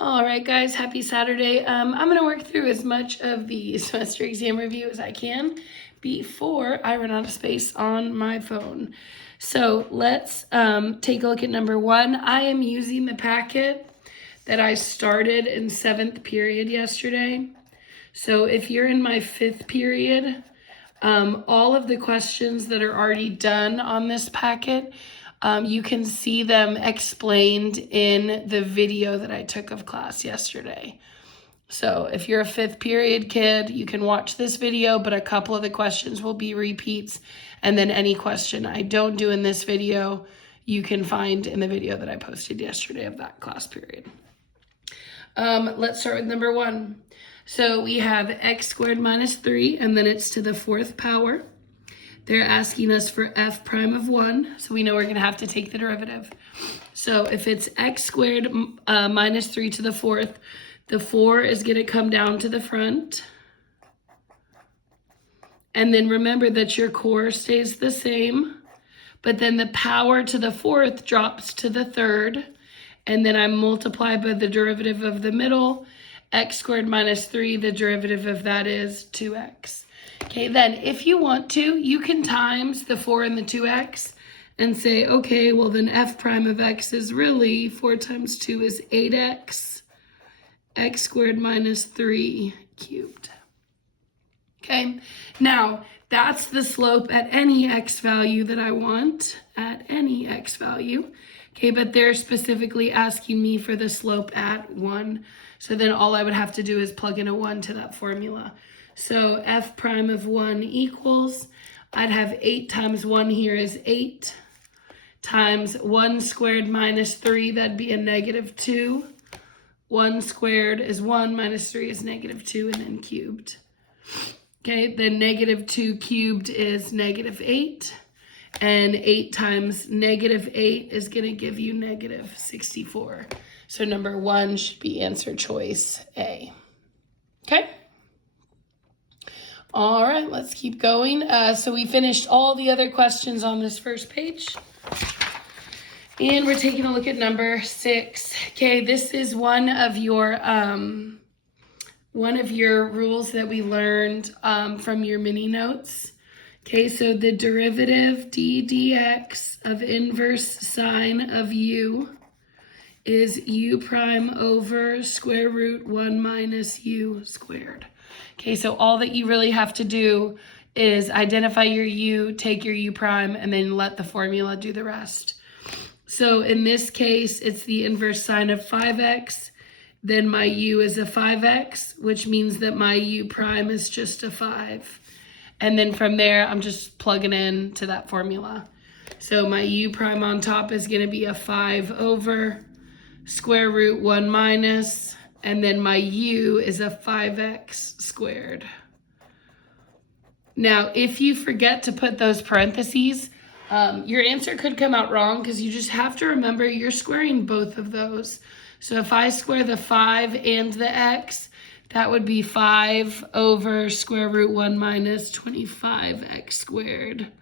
All right, guys, happy Saturday. I'm going to work through as much of the semester exam review as I can before I run out of space on my phone. So let's take a look at number one. I am using the packet that I started in 7th period yesterday. So if you're in my 5th period, all of the questions that are already done on this packet, you can see them explained in the video that I took of class yesterday. So if you're a 5th period kid, you can watch this video, but a couple of the questions will be repeats. And then any question I don't do in this video, you can find in the video that I posted yesterday of that class period. Let's start with number one. So we have x squared minus 3, and then it's to the 4th power. They're asking us for f prime of 1, so we know we're going to have to take the derivative. So if it's x squared minus 3 to the 4th, the 4 is going to come down to the front. And then remember that your core stays the same, but then the power to the 4th drops to the 3rd. And then I multiply by the derivative of the middle, x squared minus 3, the derivative of that is 2x. Okay, then if you want to, you can times the 4 and the 2x and say, okay, well then f prime of x is really 4 times 2 is 8x, x squared minus 3 cubed. Okay, now that's the slope at any x value that I want, at any x value. Okay, but they're specifically asking me for the slope at 1. So then all I would have to do is plug in a 1 to that formula. So f prime of 1 equals, I'd have 8 times 1 here is 8, times 1 squared minus 3, that'd be a negative 2. 1 squared is 1, minus 3 is negative 2, and then cubed. Okay, then negative 2 cubed is negative 8. And 8 times negative 8 is going to give you negative 64. So number 1 should be answer choice A. Okay? All right, let's keep going. So we finished all the other questions on this first page. And we're taking a look at number 6. Okay, this is one of your rules that we learned from your mini notes. Okay, so the derivative d dx of inverse sine of u is u prime over square root 1 minus u squared. Okay, so all that you really have to do is identify your u, take your u prime, and then let the formula do the rest. So in this case, it's the inverse sine of 5x. Then my u is a 5x, which means that my u prime is just a 5. And then from there, I'm just plugging in to that formula. So my u prime on top is going to be a 5 over square root 1 minus, and then my u is a 5x squared. Now, if you forget to put those parentheses, your answer could come out wrong because you just have to remember you're squaring both of those. So if I square the 5 and the x, that would be 5 over square root 1 minus 25x squared.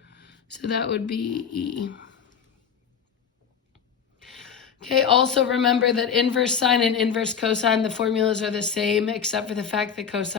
So that would be E. Okay, also remember that inverse sine and inverse cosine, the formulas are the same except for the fact that cosine